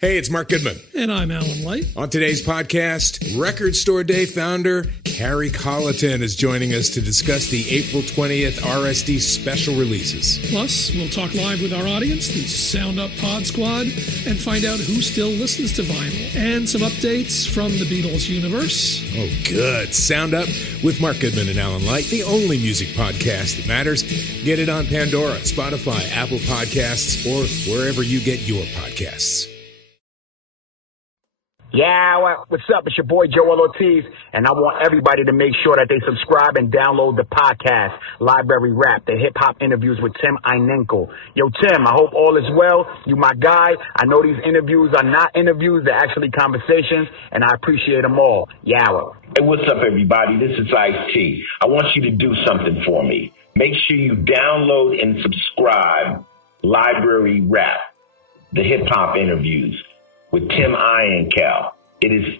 Hey, it's Mark Goodman. And I'm Alan Light. On today's podcast, Record Store Day founder Carrie Colleton is joining us to discuss the April 20th RSD special releases. Plus, we'll talk live with our audience, the Sound Up Pod Squad, and find out who still listens to vinyl. And some updates from the Beatles universe. Oh, good. Sound Up with Mark Goodman and Alan Light, the only music podcast that matters. Get it on Pandora, Spotify, Apple Podcasts, or wherever you get your podcasts. Yeah, well, what's up? It's your boy Joel Ortiz, and I want everybody to make sure that they subscribe and download the podcast, Library Rap, the hip-hop interviews with Tim Einenkel. Yo, Tim, I hope all is well. You my guy. I know these interviews are not interviews, they're actually conversations, and I appreciate them all. Yow. Hey, what's up, everybody? This is Ice-T. I want you to do something for me. Make sure you download and subscribe Library Rap, the hip-hop interviews with Tim Einenkel. It is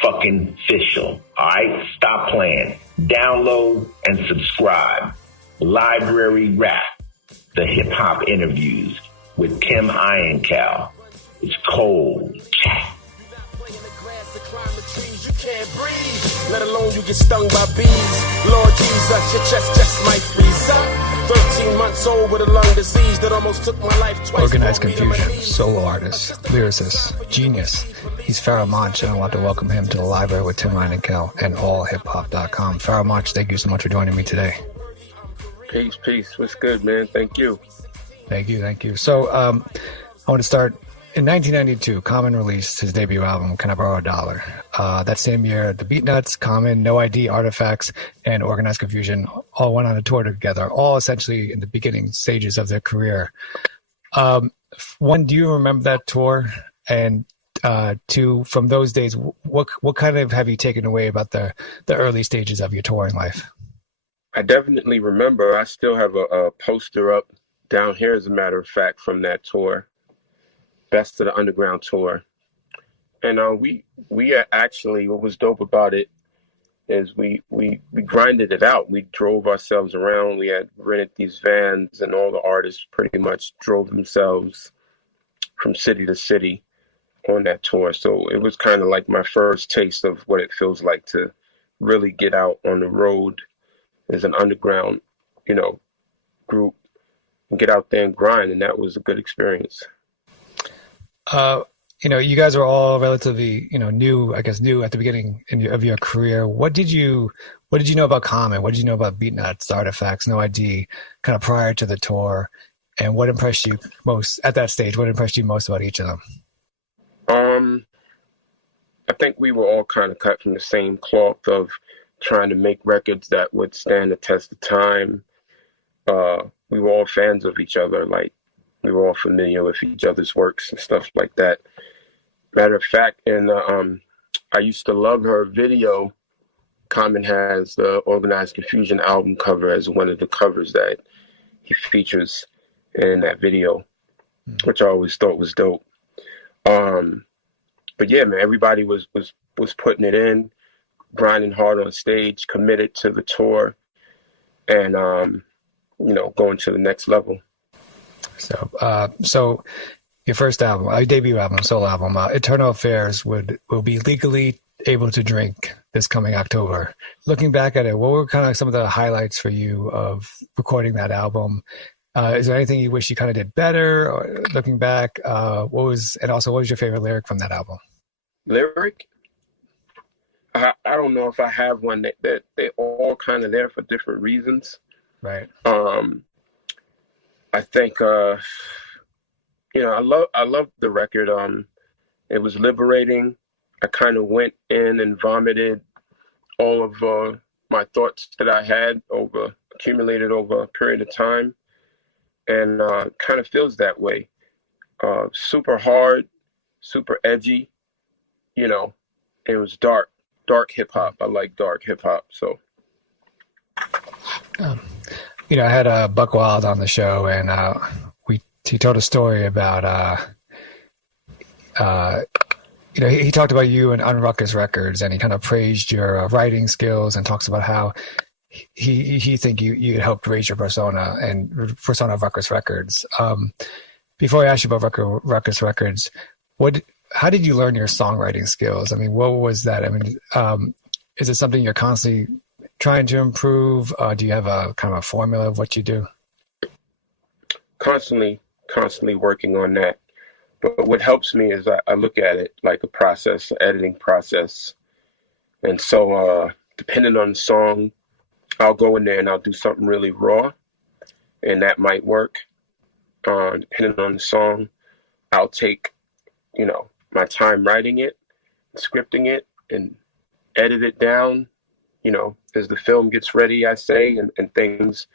fucking official. All right? Stop playing. Download and subscribe. Library Rap, the hip-hop interviews with Tim Einenkel. It's cold. You can't breathe, let alone you get stung by bees. Lord Jesus, your chest just might freeze up. 13 months old with a lung disease that almost took my life twice. Organized Confusion, solo artist, lyricist, genius. He's Pharoahe Monch, and I want to welcome him to the library with Tim Einenkel and allhiphop.com. Pharoahe Monch, thank you so much for joining me today. Peace. What's good, man? Thank you. Thank you. So I want to start. In 1992, Common released his debut album, Can I Borrow a Dollar? That same year, the Beatnuts, Common, No ID, Artifacts, and Organized Confusion all went on a tour together, all essentially in the beginning stages of their career. One, do you remember that tour? And two, from those days, what kind of have you taken away about the early stages of your touring life? I definitely remember. I still have a poster up down here, as a matter of fact, from that tour. Best of the Underground tour. And we actually, what was dope about it is we grinded it out. We drove ourselves around. We had rented these vans, and all the artists pretty much drove themselves from city to city on that tour. So it was kind of like my first taste of what it feels like to really get out on the road as an underground, group, and get out there and grind. And that was a good experience. You guys are all relatively, new at the beginning of your career. What did you know about Common? What did you know about Beatnuts, Artifacts, No ID, kind of prior to the tour? And what impressed you most at that stage? What impressed you most about each of them? I think we were all kind of cut from the same cloth of trying to make records that would stand the test of time. We were all fans of each other, like, we were all familiar with each other's works and stuff like that. Matter of fact, I used to love her video. Common has the Organized Confusion album cover as one of the covers that he features in that video, which I always thought was dope. But yeah, man, everybody was putting it in, grinding hard on stage, committed to the tour, and going to the next level. So your first album, your debut album, solo album, Eternal Affairs will be legally able to drink this coming October. Looking back at it, what were kind of some of the highlights for you of recording that album? Is there anything you wish you kind of did better? Or looking back, what was your favorite lyric from that album? Lyric? I don't know if I have one. They're all kind of there for different reasons. Right. I think, I love the record. It was liberating. I kind of went in and vomited all of my thoughts that I had accumulated over a period of time. And kind of feels that way. Super hard, super edgy. It was dark hip hop. I like dark hip hop. So. I had Buck Wild on the show, and he told a story about he talked about you and on Ruckus Records, and he kind of praised your writing skills and talks about how he think you helped raise your persona and persona of Ruckus Records. Before I ask you about Ruckus Records, how did you learn your songwriting skills? I mean, what was that? I mean, is it something you're constantly trying to improve? Do you have a kind of a formula of what you do? Constantly working on that. But what helps me is I look at it like a process, an editing process. And so depending on the song, I'll go in there and I'll do something really raw, and that might work. Depending on the song, I'll take, my time writing it, scripting it, and edit it down, as the film gets ready, I say, and things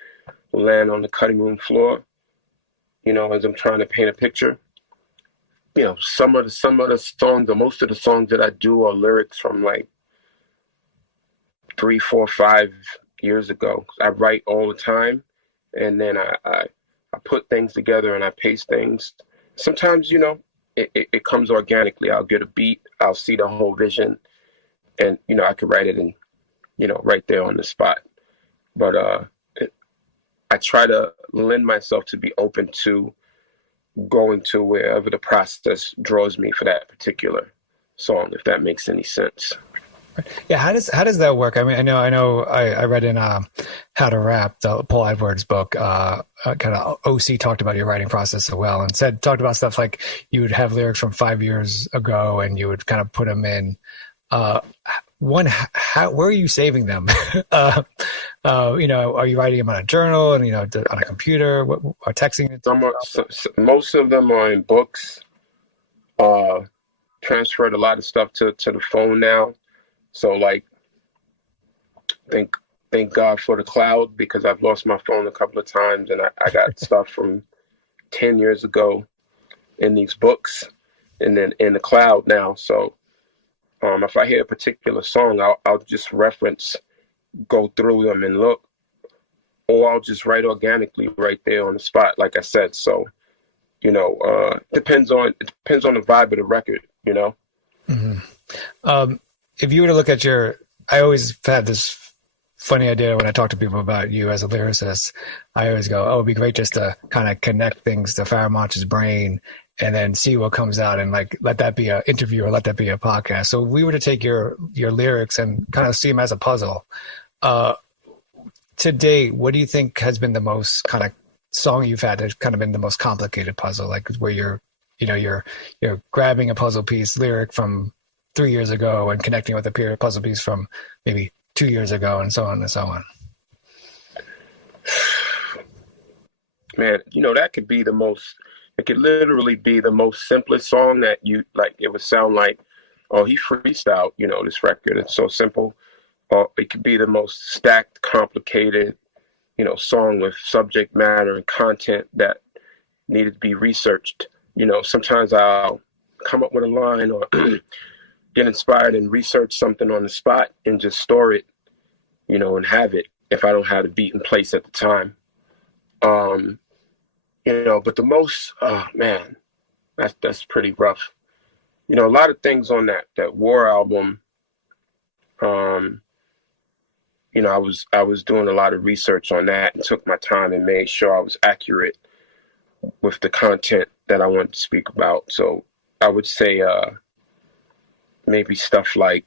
will land on the cutting room floor, as I'm trying to paint a picture. Some of the songs, or most of the songs that I do are lyrics from like 3, 4, 5 years ago. I write all the time, and then I put things together and I paste things. Sometimes, it comes organically. I'll get a beat, I'll see the whole vision, and, I could write it in, right there on the spot. But I try to lend myself to be open to going to wherever the process draws me for that particular song, if that makes any sense. Yeah, how does that work? I mean, I read in How to Rap, the Paul Edwards book, kind of OC talked about your writing process so well, and talked about stuff like you would have lyrics from 5 years ago and you would kind of put them in. Where are you saving them? Are you writing them on a journal and, on a computer, or texting? Most of them are in books. Transferred a lot of stuff to the phone now. So like, thank God for the cloud, because I've lost my phone a couple of times, and I got stuff from 10 years ago in these books and then in the cloud now. So if I hear a particular song, I'll just go through them and look, or I'll just write organically right there on the spot, like I said. So, it depends on the vibe of the record, Mm-hmm. If you were to look at I always had this funny idea when I talk to people about you as a lyricist. I always go, it'd be great just to kind of connect things to Pharoahe Monch's brain and then see what comes out, and like let that be an interview or let that be a podcast. So if we were to take your lyrics and kind of see them as a puzzle, to date, what do you think has been the most kind of song you've had that's kind of been the most complicated puzzle, like where you're grabbing a puzzle piece lyric from 3 years ago and connecting with a puzzle piece from maybe 2 years ago, and so on and so on? Man, that could be it could literally be the most simplest song that you like. It would sound like, oh, he freestyled, this record. It's so simple. Or it could be the most stacked, complicated, song with subject matter and content that needed to be researched. Sometimes I'll come up with a line or get inspired and research something on the spot and just store it, and have it if I don't have the beat in place at the time. But the most, man, that's pretty rough. A lot of things on that War album, I was doing a lot of research on that and took my time and made sure I was accurate with the content that I wanted to speak about. So I would say maybe stuff like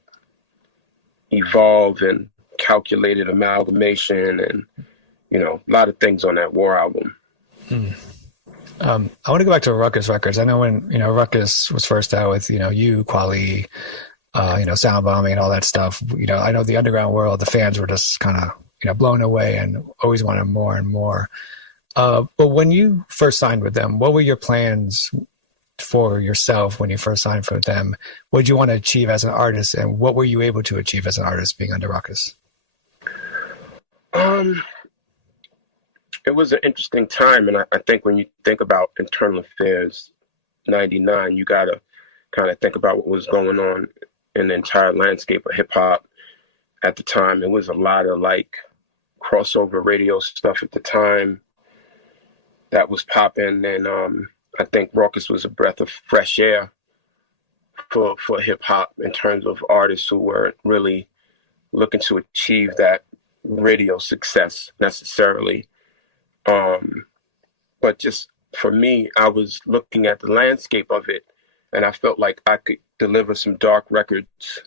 Evolve and Calculated Amalgamation and, a lot of things on that War album. I want to go back to Ruckus Records. I know when, Ruckus was first out with, you, Quali, Sound Bombing and all that stuff. I know the underground world, the fans were just kind of, blown away and always wanted more and more. But when you first signed with them, what were your plans for yourself when you first signed for them? What did you want to achieve as an artist, and what were you able to achieve as an artist being under Ruckus? It was an interesting time, and I think when you think about Internal Affairs 99, you got to kind of think about what was going on in the entire landscape of hip-hop at the time. It was a lot of like crossover radio stuff at the time that was popping, and I think Ruckus was a breath of fresh air for hip-hop in terms of artists who weren't really looking to achieve that radio success necessarily. But just for me, I was looking at the landscape of it And I felt like I could deliver some dark records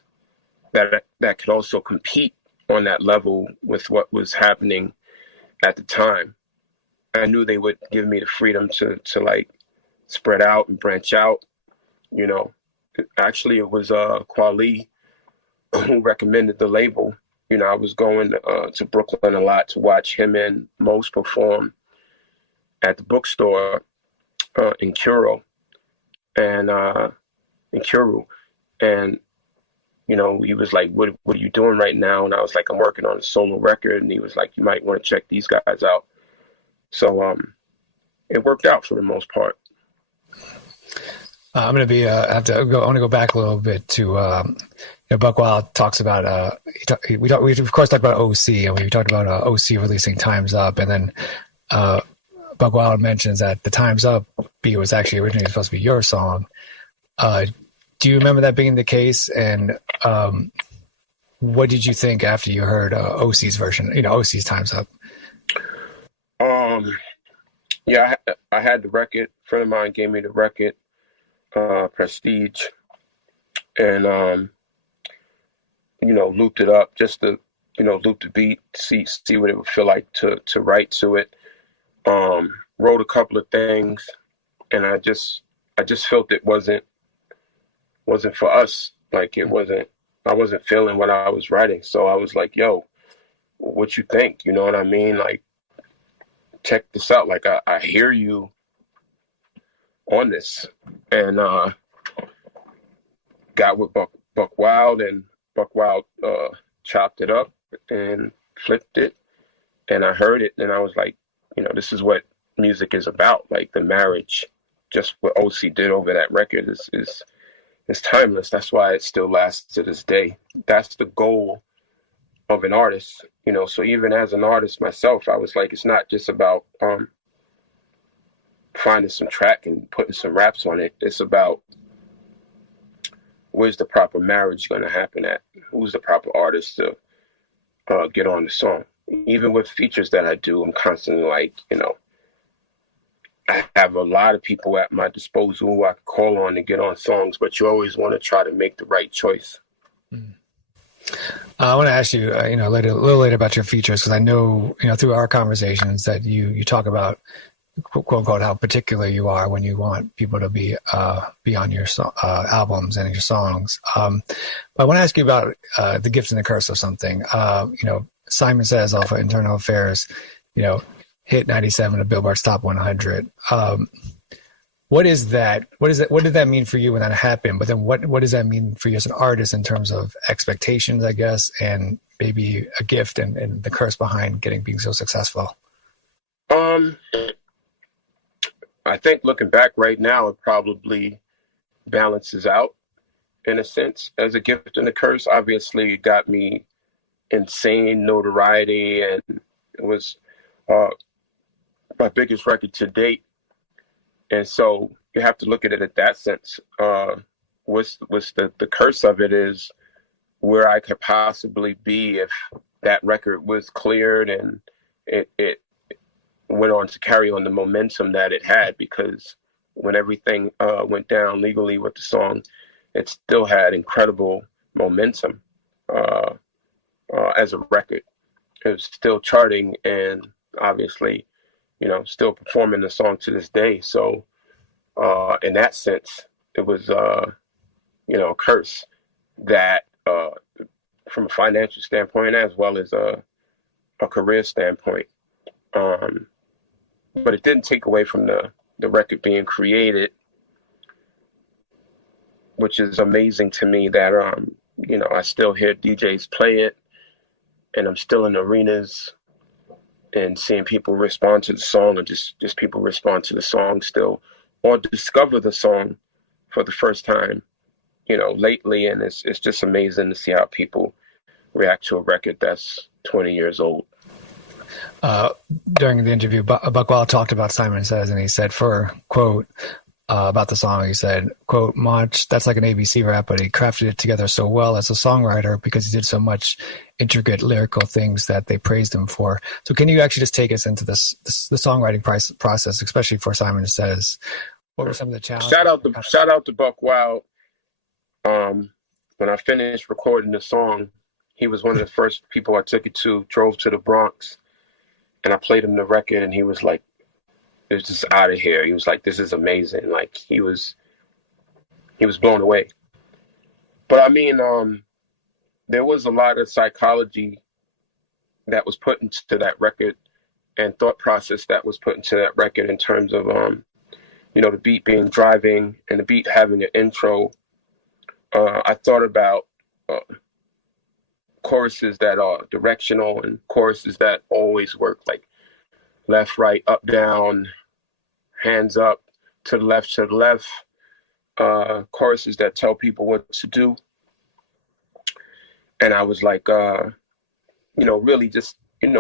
that could also compete on that level with what was happening at the time. I knew they would give me the freedom to like spread out and branch out. You know, actually it was Kweli who recommended the label. You know, I was going to Brooklyn a lot to watch him and Mos perform at the bookstore in Kuro and in Kuru. And, you know, he was like, what are you doing right now? And I was like, I'm working on a solo record. And he was like, you might want to check these guys out. So it worked out for the most part. I'm going to be, I want to go back a little bit to, Buck Wild talks about, we of course talked about OC, and we talked about OC releasing Time's Up. And then Buck Wild mentions that the Time's Up beat was actually originally supposed to be your song. Do you remember that being the case? And what did you think after you heard OC's version, OC's Time's Up? Yeah, I had the record. A friend of mine gave me the record, Prestige, and looped it up just to loop the beat, see what it would feel like to write to it. Wrote a couple of things, and I just felt it wasn't for us. Like I wasn't feeling what I was writing, so I was like, yo, what you think? You know what I mean? Like, check this out. Like, I hear you on this. And got with Buck Wild, and Buck Wild chopped it up and flipped it, and I heard it, and I was like, this is what music is about. Like, the marriage, just what OC did over that record is timeless. That's why it still lasts to this day. That's the goal of an artist, so even as an artist myself, I was like, it's not just about finding some track and putting some raps on it. It's about where's the proper marriage going to happen at? Who's the proper artist to get on the song? Even with features that I do, I'm constantly like, I have a lot of people at my disposal who I can call on to get on songs, but you always want to try to make the right choice. Mm. I want to ask you, a little later about your features, because I know, through our conversations that you talk about, quote unquote, how particular you are when you want people to be on your albums and your songs. But I want to ask you about the gift and the curse of something. Simon Says off of Internal Affairs, hit 97 of Billboard's Top 100. What is that? What did that mean for you when that happened? But then what does that mean for you as an artist in terms of expectations, I guess, and maybe a gift and the curse behind being so successful? I think looking back right now, it probably balances out in a sense as a gift and a curse. Obviously, it got me insane notoriety, and it was my biggest record to date. And so you have to look at it at that sense. What's the curse of it is where I could possibly be if that record was cleared and it went on to carry on the momentum that it had, because when everything went down legally with the song, it still had incredible momentum as a record. It was still charting and obviously, still performing the song to this day. So in that sense, it was, a curse that from a financial standpoint as well as a career standpoint. But it didn't take away from the record being created, which is amazing to me that, I still hear DJs play it, and I'm still in arenas and seeing people respond to the song, and just people respond to the song still, or discover the song for the first time, lately. And it's just amazing to see how people react to a record that's 20 years old. During the interview, Buck Wild talked about Simon Says, and he said, for quote, about the song, he said, quote, Monch, that's like an ABC rap, but he crafted it together so well as a songwriter because he did so much intricate lyrical things that they praised him for. So can you actually just take us into the songwriting process, especially for Simon Says? What were some of the challenges? Shout out to Buck Wild. When I finished recording the song, he was one of the first people I took it to. Drove to the Bronx, and I played him the record, and he was like, "It was just out of here." He was like, "This is amazing." Like he was blown away. But I mean, there was a lot of psychology that was put into that record, and thought process that was put into that record in terms of, the beat being driving and the beat having an intro. I thought about choruses that are directional and choruses that always work, like left, right, up, down, hands up, to the left, choruses that tell people what to do. And I was like, really just,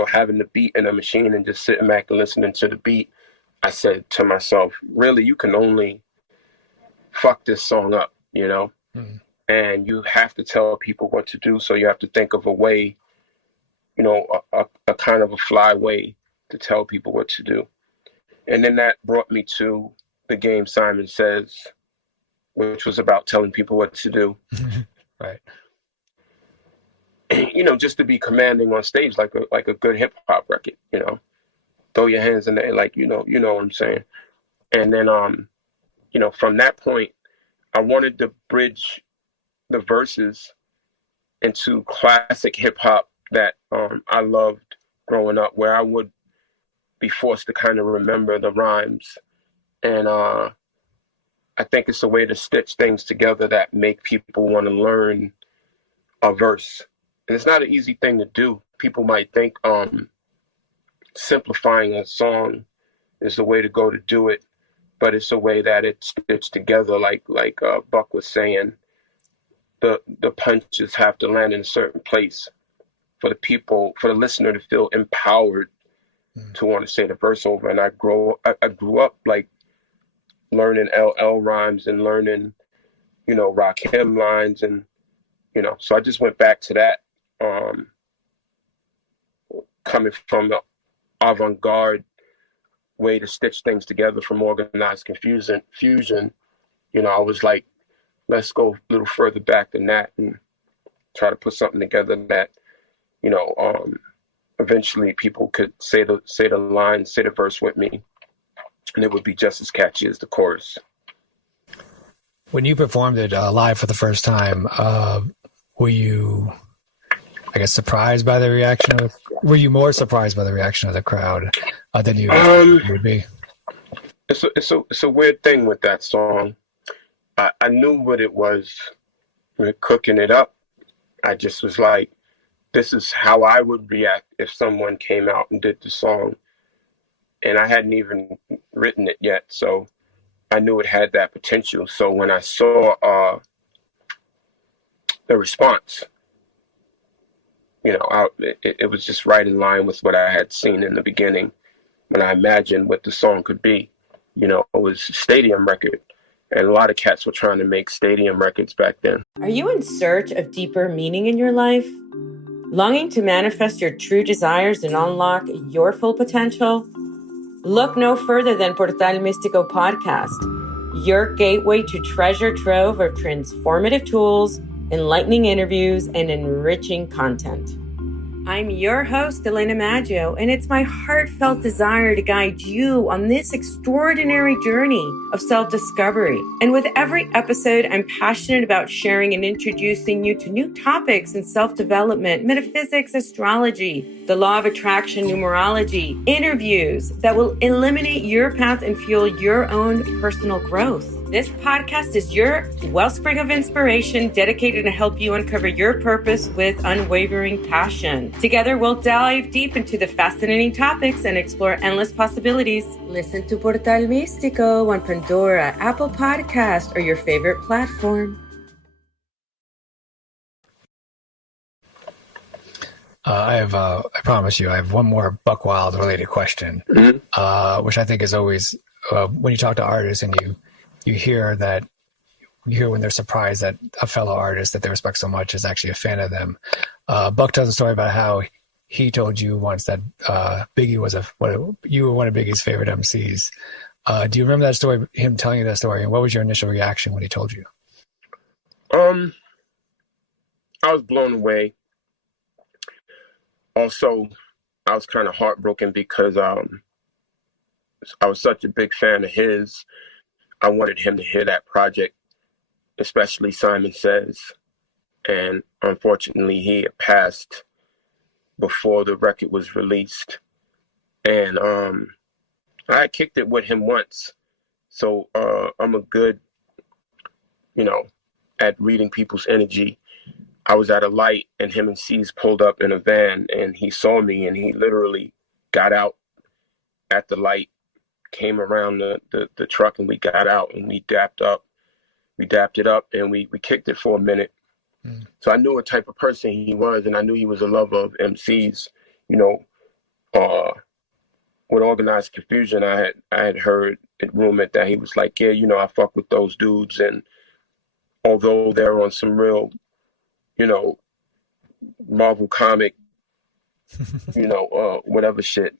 having the beat in a machine and just sitting back and listening to the beat. I said to myself, really, you can only fuck this song up, and you have to tell people what to do. So you have to think of a way, a kind of a fly way to tell people what to do. And then that brought me to the game Simon Says, which was about telling people what to do. Right. Just to be commanding on stage like a good hip hop record, throw your hands in the air, like, you know what I'm saying? And then, from that point, I wanted to bridge the verses into classic hip hop that I loved growing up, where I would be forced to kind of remember the rhymes. And I think it's a way to stitch things together that make people want to learn a verse. And it's not an easy thing to do. People might think simplifying a song is the way to go to do it, but it's a way that it's stitched together, like Buck was saying. The punches have to land in a certain place for the listener to feel empowered to want to say the verse over. And I grew up like learning LL rhymes and learning, Rakim lines, and so I just went back to that. Coming from the avant-garde way to stitch things together from organized fusion, I was like, let's go a little further back than that and try to put something together that, eventually people could say the line, say the verse with me, and it would be just as catchy as the chorus. When you performed it live for the first time, were you, I guess, surprised by the reaction were you more surprised by the reaction of the crowd than you would be? It's a weird thing with that song. I knew what it was. We're cooking it up. I just was like, this is how I would react if someone came out and did the song. And I hadn't even written it yet, so I knew it had that potential. So when I saw the response, it was just right in line with what I had seen in the beginning when I imagined what the song could be. It was a stadium record, and a lot of cats were trying to make stadium records back then. Are you in search of deeper meaning in your life? Longing to manifest your true desires and unlock your full potential? Look no further than Portal Místico Podcast, your gateway to treasure trove of transformative tools, enlightening interviews, and enriching content. I'm your host, Elena Maggio, and it's my heartfelt desire to guide you on this extraordinary journey of self-discovery. And with every episode, I'm passionate about sharing and introducing you to new topics in self-development, metaphysics, astrology, the law of attraction, numerology, interviews that will eliminate your path and fuel your own personal growth. This podcast is your wellspring of inspiration dedicated to help you uncover your purpose with unwavering passion. Together, we'll dive deep into the fascinating topics and explore endless possibilities. Listen to Portal Místico on Pandora, Apple Podcast, or your favorite platform. I promise you, I have one more Buck Wild related question, which I think is always, when you talk to artists and you hear when they're surprised that a fellow artist that they respect so much is actually a fan of them. Buck tells a story about how he told you once that Biggie was you were one of Biggie's favorite MCs. Do you remember that story, him telling you that story, and what was your initial reaction when he told you? I was blown away. Also, I was kind of heartbroken because I was such a big fan of his. I wanted him to hear that project, especially Simon Says. And unfortunately, he had passed before the record was released. And I had kicked it with him once. So I'm a good, at reading people's energy. I was at a light and him and C's pulled up in a van and he saw me and he literally got out at the light, came around the truck and we got out and we dapped up. We dapped it up and we kicked it for a minute. So I knew what type of person he was and I knew he was a lover of MCs. With Organized Confusion, I had heard it rumored that he was like, yeah, I fuck with those dudes. And although they're on some real, Marvel comic, whatever shit,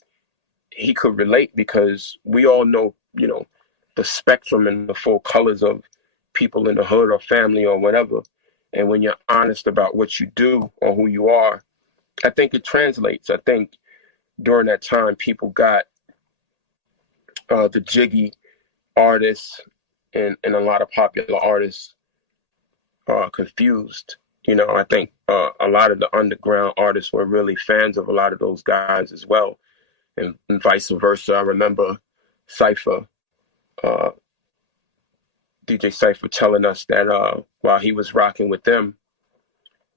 he could relate because we all know, the spectrum and the full colors of people in the hood or family or whatever. And when you're honest about what you do or who you are, I think it translates. I think during that time, people got the jiggy artists and a lot of popular artists confused. I think a lot of the underground artists were really fans of a lot of those guys as well, and vice versa. I remember Cypher, DJ Cypher telling us that while he was rocking with them,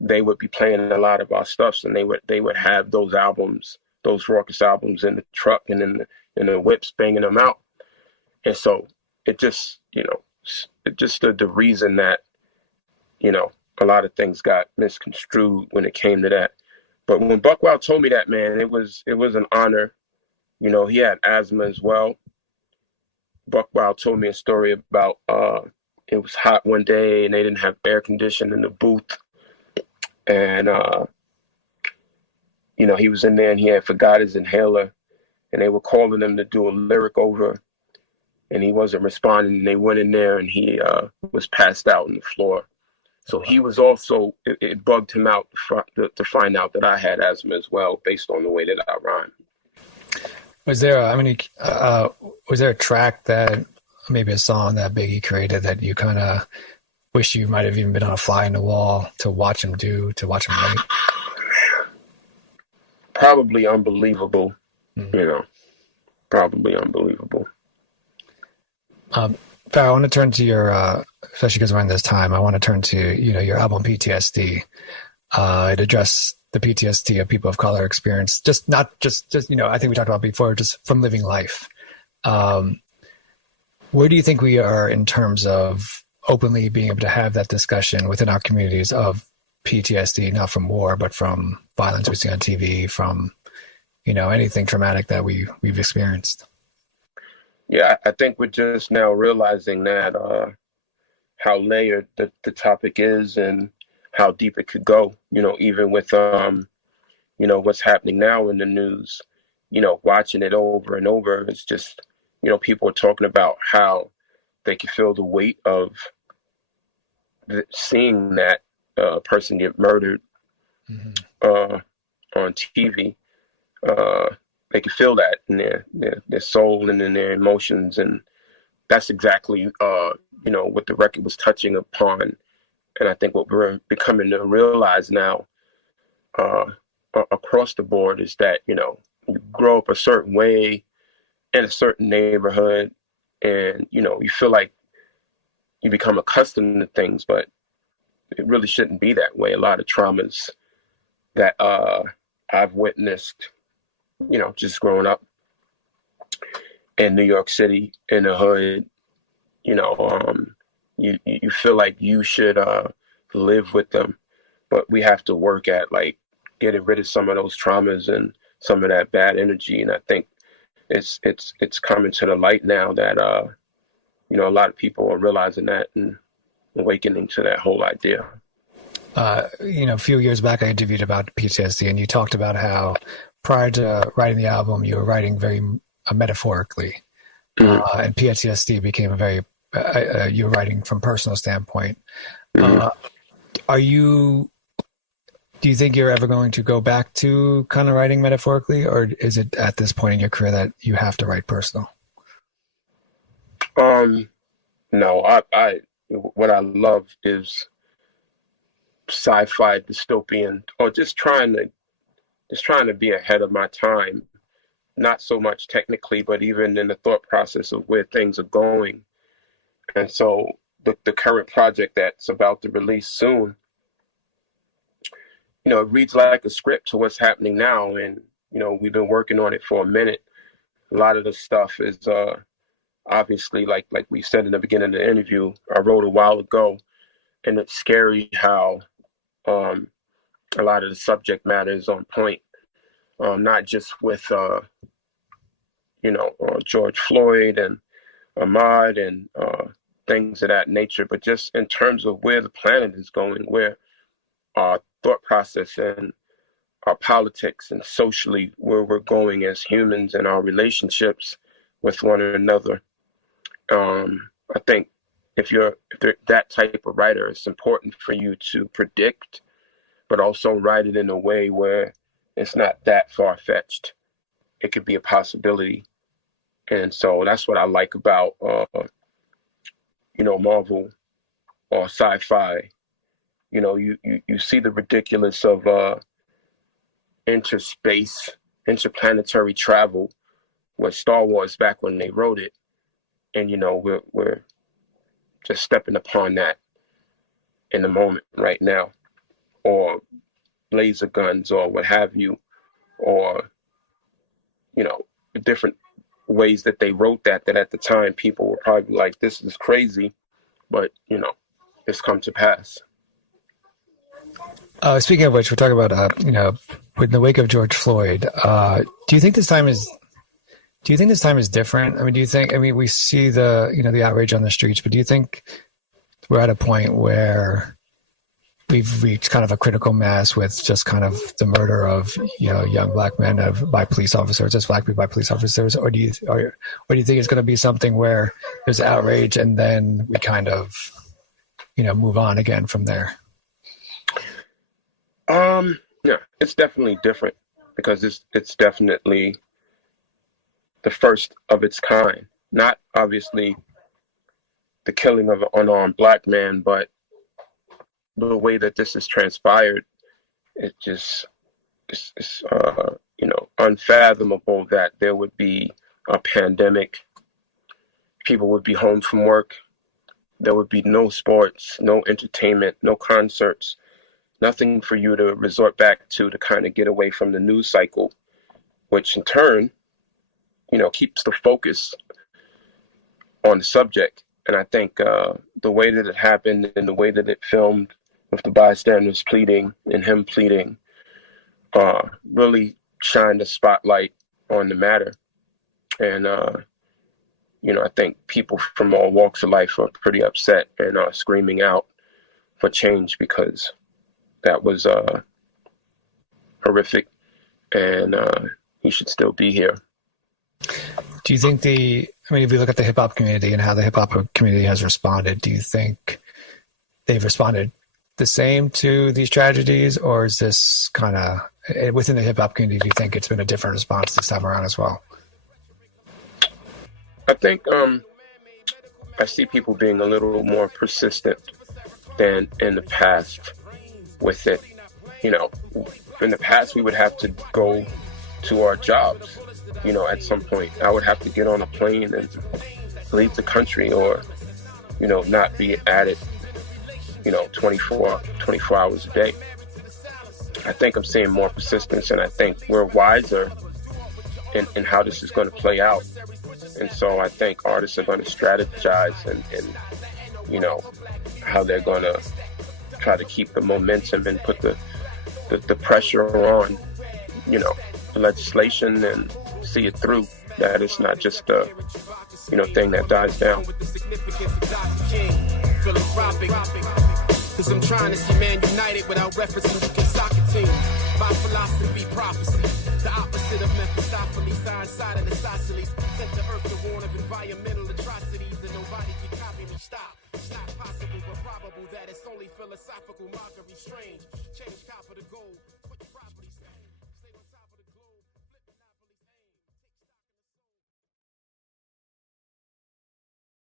they would be playing a lot of our stuff, and they would have those albums, those raucous albums in the truck and in the whips, banging them out. And so it just, it just stood the reason that, a lot of things got misconstrued when it came to that. But when Buck Wild told me that, man, it was an honor. He had asthma as well. Buck Wild told me a story about it was hot one day and they didn't have air conditioning in the booth. And, he was in there and he had forgot his inhaler and they were calling him to do a lyric over and he wasn't responding. And they went in there and he was passed out on the floor. So he was also, it bugged him out to find out that I had asthma as well, based on the way that I rhyme. Was there a track that, maybe a song that Biggie created that you kind of wish you might have even been on a fly in the wall to watch him write? Probably Unbelievable, probably Unbelievable. Pharoahe, I want to turn to your, especially because we're in this time, I want to turn to, your album PTSD. It addressed the PTSD of people of color experience, not just I think we talked about before, just from living life. Where do you think we are in terms of openly being able to have that discussion within our communities of PTSD, not from war, but from violence we see on TV, from, anything traumatic that we've experienced? Yeah, I think we're just now realizing that how layered the topic is and how deep it could go, even with, what's happening now in the news, watching it over and over. It's just, people are talking about how they can feel the weight of seeing that person get murdered on TV. They can feel that in their soul and in their emotions. And that's exactly, what the record was touching upon. And I think what we're becoming to realize now across the board is that, you grow up a certain way in a certain neighborhood and, you feel like you become accustomed to things, but it really shouldn't be that way. A lot of traumas that I've witnessed, just growing up in New York City in the hood, you feel like you should live with them, but we have to work at like getting rid of some of those traumas and some of that bad energy. And I think it's coming to the light now that a lot of people are realizing that and awakening to that whole idea. A few years back, I interviewed about PTSD, and you talked about how prior to writing the album, you were writing very metaphorically. and PTSD became a very, you're writing from personal standpoint. Do you think you're ever going to go back to kind of writing metaphorically, or is it at this point in your career that you have to write personal? No, I what I love is sci-fi, dystopian, or just trying to be ahead of my time, not so much technically, but even in the thought process of where things are going. And so the current project that's about to release soon, it reads like a script to what's happening now. And, we've been working on it for a minute. A lot of the stuff is obviously, like we said in the beginning of the interview, I wrote a while ago, and it's scary how a lot of the subject matter is on point, not just with, George Floyd and Ahmaud and things of that nature, but just in terms of where the planet is going, where our thought process and our politics and socially where we're going as humans and our relationships with one another. I think if you're that type of writer, it's important for you to predict, but also write it in a way where it's not that far-fetched. It could be a possibility. And so that's what I like about, Marvel or sci-fi. You see the ridiculous of interplanetary travel with Star Wars back when they wrote it. And, we're just stepping upon that in the moment right now, or laser guns or what have you, or, different ways that they wrote that at the time people were probably like, this is crazy, but, it's come to pass. Speaking of which, we're talking about, in the wake of George Floyd, do you think this time is different? We see the outrage on the streets, but do you think we're at a point where we've reached kind of a critical mass with just kind of the murder of, young black men by police officers, just black people by police officers? Or do you think it's going to be something where there's outrage and then we kind of, move on again from there? Yeah, it's definitely different because it's definitely the first of its kind. Not obviously the killing of an unarmed black man, but the way that this has transpired, it just it's unfathomable that there would be a pandemic. People would be home from work. There would be no sports, no entertainment, no concerts, nothing for you to resort back to kind of get away from the news cycle, which in turn, keeps the focus on the subject. And I think the way that it happened and the way that it filmed with the bystanders pleading and him pleading really shined a spotlight on the matter. And, I think people from all walks of life are pretty upset and are screaming out for change because that was horrific, and he should still be here. Do you think if you look at the hip-hop community and how the hip-hop community has responded, do you think they've responded the same to these tragedies, or is this kind of, within the hip-hop community, do you think it's been a different response this time around as well? I think I see people being a little more persistent than in the past with it. In the past, we would have to go to our jobs. At some point, I would have to get on a plane and leave the country or, not be at it, 24 hours a day. I think I'm seeing more persistence, and I think we're wiser in how this is going to play out. And so I think artists are going to strategize and how they're going to try to keep the momentum and put the pressure on, the legislation and see it through, that it's not just a, thing that dies down. Cause I'm trying to see man united without referencing the soccer team. My philosophy, prophecy. The opposite of Mephistopheles, side of the Isosceles. Sent the earth to warn of environmental atrocities. And nobody can copy me, stop. It's not possible, but probable that it's only philosophical mockery. Strange. Change copper to gold. Switch properties. Stay on top of the globe. Flip monopolies.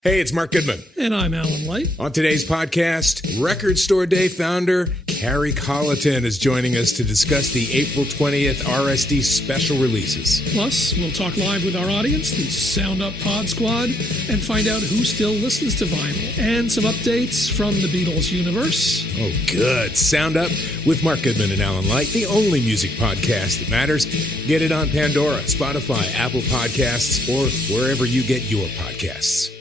Hey, it's Mark Goodman. And I'm Alan Light. On today's podcast, Record Store Day founder Carrie Colleton is joining us to discuss the April 20th RSD special releases. Plus, we'll talk live with our audience, the Sound Up Pod Squad, and find out who still listens to vinyl. And some updates from the Beatles universe. Oh, good. Sound Up with Mark Goodman and Alan Light, the only music podcast that matters. Get it on Pandora, Spotify, Apple Podcasts, or wherever you get your podcasts.